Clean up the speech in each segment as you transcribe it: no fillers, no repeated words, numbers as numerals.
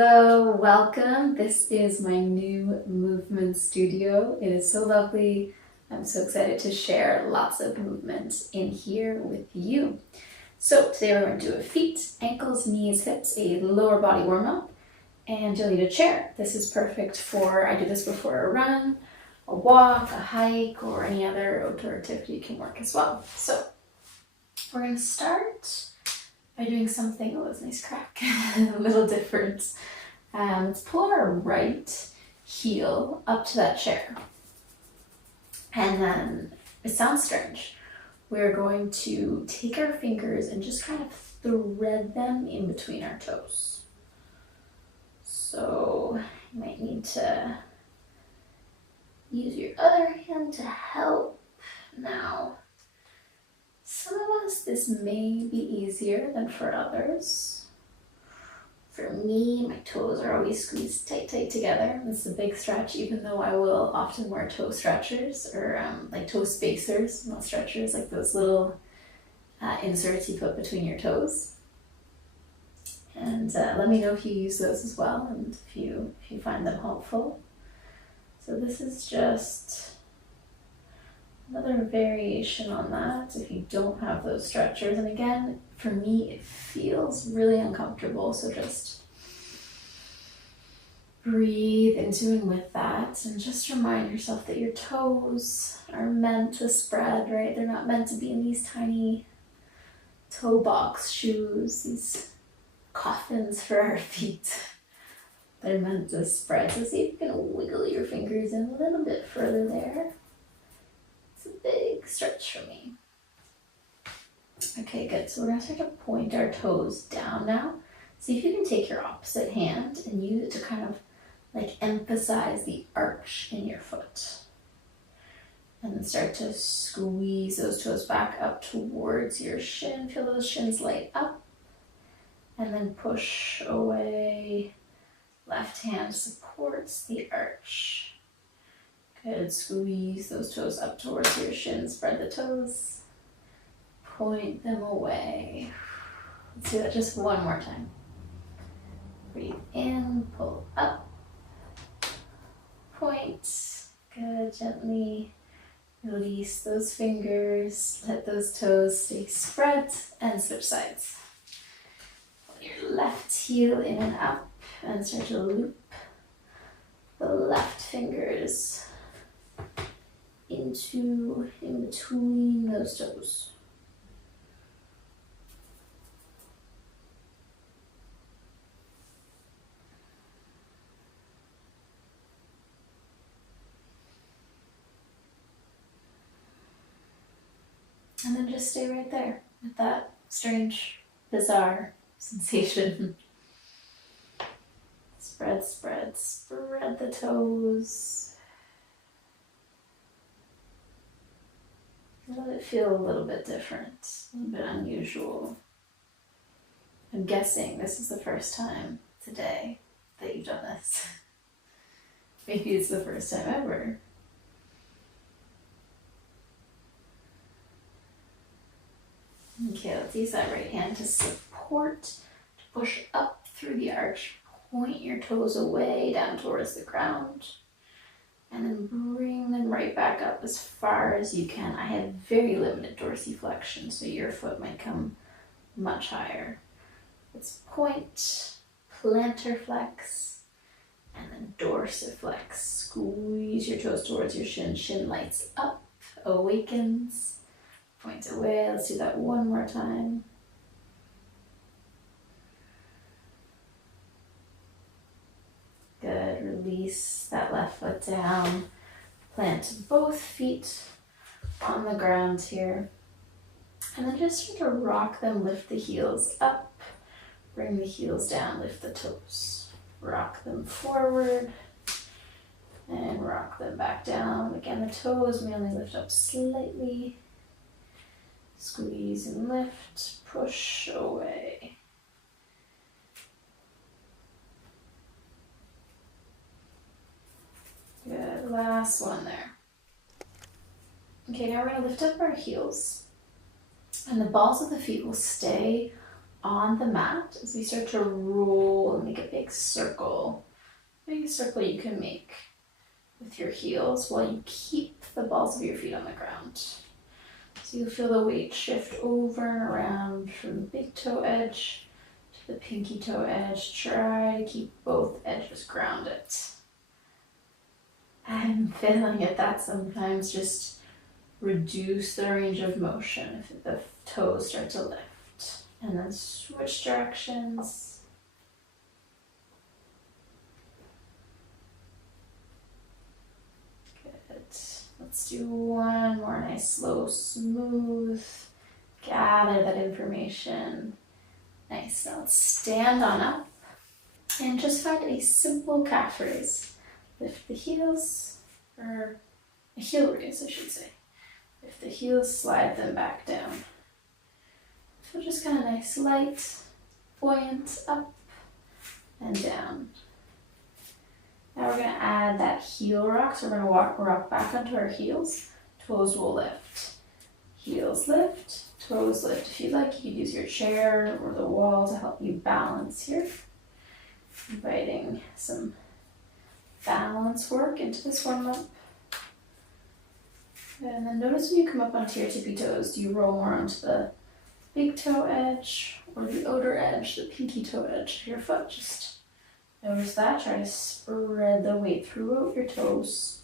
Hello, welcome. This is my new movement studio. It is so lovely. I'm so excited to share lots of movement in here with you. So today we're going to do a feet, ankles, knees, hips, a lower body warm up, and you'll need a chair. This is perfect for, I do this before a run, a walk, a hike, or any other outdoor activity can work as well. So we're going to start by doing something, oh, that's a nice crack, a little different. Let's pull our right heel up to that chair. And then, it sounds strange, we're going to take our fingers and just kind of thread them in between our toes. So, you might need to use your other hand to help now. Some of us, this may be easier than for others. For me, my toes are always squeezed tight together. This is a big stretch, even though I will often wear toe stretchers or like toe spacers, not stretchers, like those little inserts you put between your toes. And let me know if you use those as well and if you find them helpful. So this is just another variation on that if you don't have those stretchers. And again, for me, it feels really uncomfortable, so just breathe into and with that, and just remind yourself that your toes are meant to spread, right? They're not meant to be in these tiny toe box shoes, these coffins for our feet. They're meant to spread. So see if you can wiggle your fingers in a little bit further there. It's a big stretch for me. Okay, good. So we're going to start to point our toes down now. See if you can take your opposite hand and use it to kind of like emphasize the arch in your foot. And then start to squeeze those toes back up towards your shin. Feel those shins light up. And then push away. Left hand supports the arch. Good, squeeze those toes up towards your shin, spread the toes, point them away. Let's do that just one more time. Breathe in, pull up, point. Good, gently release those fingers, let those toes stay spread, and switch sides. Pull your left heel in and up, and start to loop the left fingers in between those toes. And then just stay right there with that strange, bizarre sensation. Spread, spread, spread the toes. Let it feel a little bit different, a little bit unusual. I'm guessing this is the first time today that you've done this. Maybe it's the first time ever. Okay, let's use that right hand to support, to push up through the arch. Point your toes away down towards the ground. And then bring them right back up as far as you can. I have very limited dorsiflexion, so your foot might come much higher. Let's point, plantar flex, and then dorsiflex. Squeeze your toes towards your shin. Shin lights up, awakens, point away. Let's do that one more time. Good, release that left foot down. Plant both feet on the ground here. And then just start to rock them, lift the heels up, bring the heels down, lift the toes. Rock them forward and rock them back down. Again, the toes may only lift up slightly. Squeeze and lift, push away. Good, last one there. Okay, now we're going to lift up our heels, and the balls of the feet will stay on the mat as we start to roll and make a big circle you can make with your heels while you keep the balls of your feet on the ground. So you'll feel the weight shift over and around from the big toe edge to the pinky toe edge. Try to keep both edges grounded. I'm failing at that sometimes. Just reduce the range of motion if the toes start to lift. And then switch directions. Good. Let's do one more nice, slow, smooth. Gather that information. Nice. Now let's stand on up and just find a simple calf raise. Lift the heels, or a heel raise, I should say. Lift the heels, slide them back down. So just kind of nice, light, buoyant, up and down. Now we're going to add that heel rock. So we're going to rock back onto our heels. Toes will lift. Heels lift, toes lift. If you'd like, you could use your chair or the wall to help you balance here. Inviting some balance work into this warm-up. And then notice when you come up onto your tippy toes, do you roll more onto the big toe edge or the outer edge, the pinky toe edge of your foot? Just notice that. Try to spread the weight throughout your toes.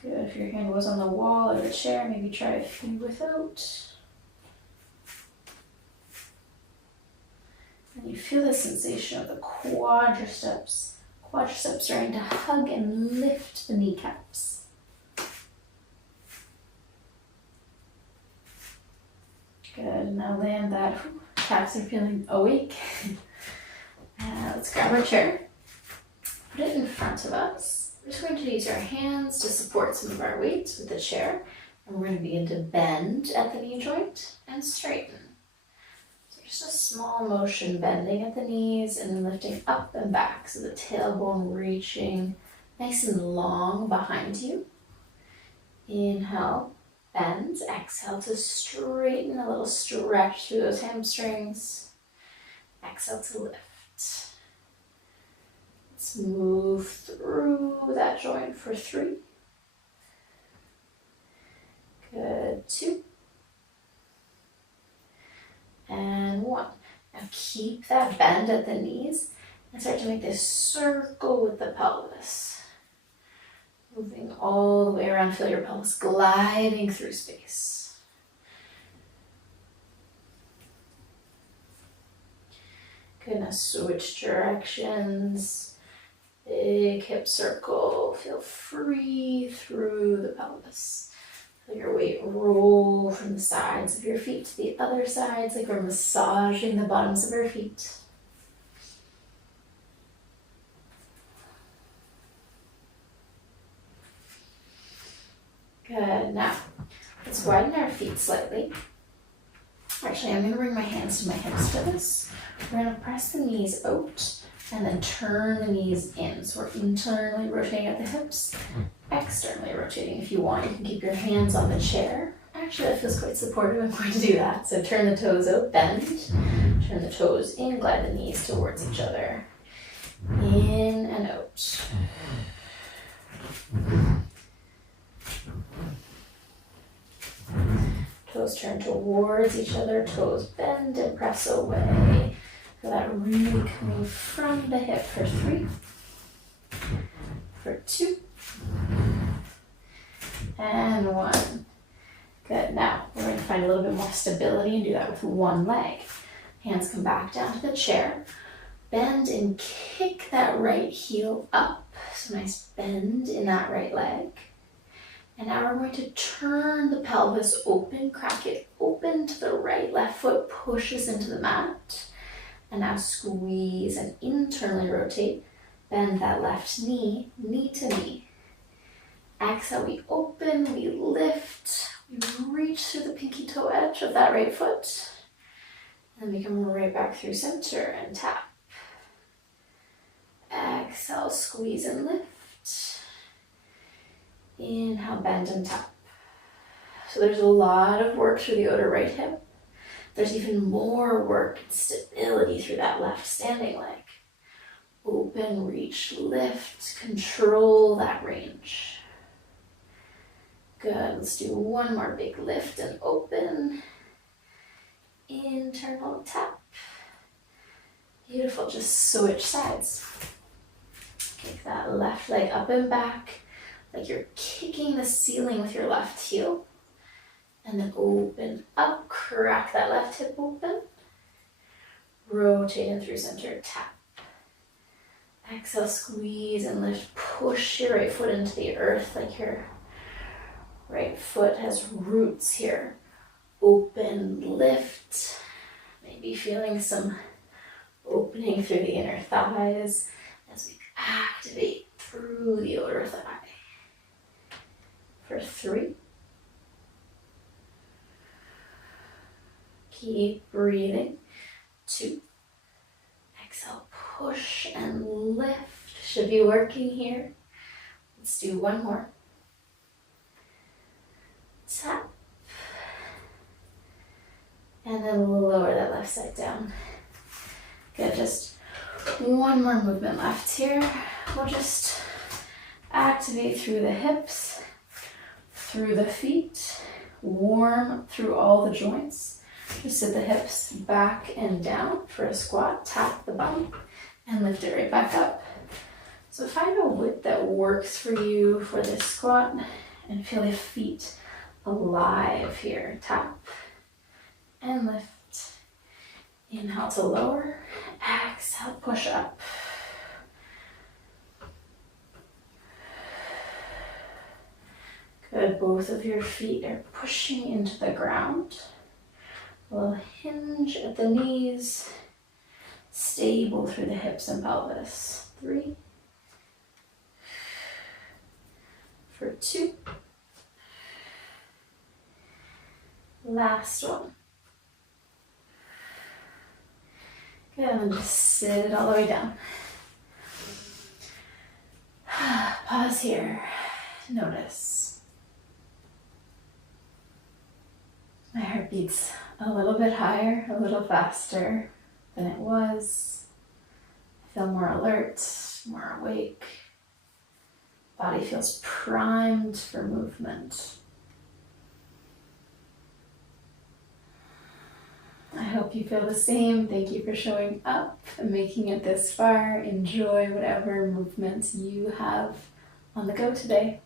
Good. If your hand was on the wall or the chair, maybe try a few without. And you feel the sensation of the quadriceps starting to hug and lift the kneecaps. Good, now land that. Calves are feeling awake. Let's grab our chair, put it in front of us. We're just going to use our hands to support some of our weight with the chair. And we're going to begin to bend at the knee joint and straighten. Just a small motion, bending at the knees and then lifting up and back. So the tailbone reaching nice and long behind you. Inhale, bend. Exhale to straighten, a little stretch through those hamstrings. Exhale to lift. Let's move through that joint for 3. Good, 2. And 1. Now keep that bend at the knees and start to make this circle with the pelvis. Moving all the way around, feel your pelvis gliding through space. Good, now switch directions. Big hip circle, feel free through the pelvis. Feel your weight roll from the sides of your feet to the other sides, like we're massaging the bottoms of our feet. Good, now let's widen our feet slightly. Actually, I'm going to bring my hands to my hips for this. We're going to press the knees out and then turn the knees in. So we're internally rotating at the hips, externally rotating. If you want, you can keep your hands on the chair. Actually, that feels quite supportive. I'm going to do that. So turn the toes out, bend, turn the toes in, glide the knees towards each other. In and out. Toes turn towards each other, toes bend and press away. Feel that really coming from the hip for 3, for 2, and 1. Good, now we're going to find a little bit more stability and do that with one leg. Hands come back down to the chair. Bend and kick that right heel up. So nice bend in that right leg. And now we're going to turn the pelvis open, crack it open to the right. Left foot pushes into the mat. And now squeeze and internally rotate. Bend that left knee, knee to knee. Exhale, we open, we lift. We reach through the pinky toe edge of that right foot. And we come right back through center and tap. Exhale, squeeze and lift. Inhale, bend and tap. So there's a lot of work through the outer right hip. There's even more work and stability through that left standing leg. Open, reach, lift, control that range. Good, let's do one more big lift and open. Internal tap. Beautiful, just switch sides. Kick that left leg up and back, like you're kicking the ceiling with your left heel. And then open up, crack that left hip open. Rotate in through center, tap. Exhale, squeeze and lift. Push your right foot into the earth like your right foot has roots here. Open, lift. Maybe feeling some opening through the inner thighs as we activate through the outer thigh. For 3. Keep breathing. 2. Exhale, push and lift. Should be working here. Let's do one more. Tap. And then lower that left side down. Good, just one more movement left here. We'll just activate through the hips, through the feet, warm through all the joints. Just sit the hips back and down for a squat. Tap the bum and lift it right back up. So find a width that works for you for this squat and feel the feet alive here. Tap and lift. Inhale to lower. Exhale, push up. Good, both of your feet are pushing into the ground. A little hinge at the knees. Stable through the hips and pelvis. 3. For 2. Last one. Good, and then just sit all the way down. Pause here. Notice. My heart beats a little bit higher, a little faster than it was. I feel more alert, more awake. Body feels primed for movement. I hope you feel the same. Thank you for showing up and making it this far. Enjoy whatever movements you have on the go today.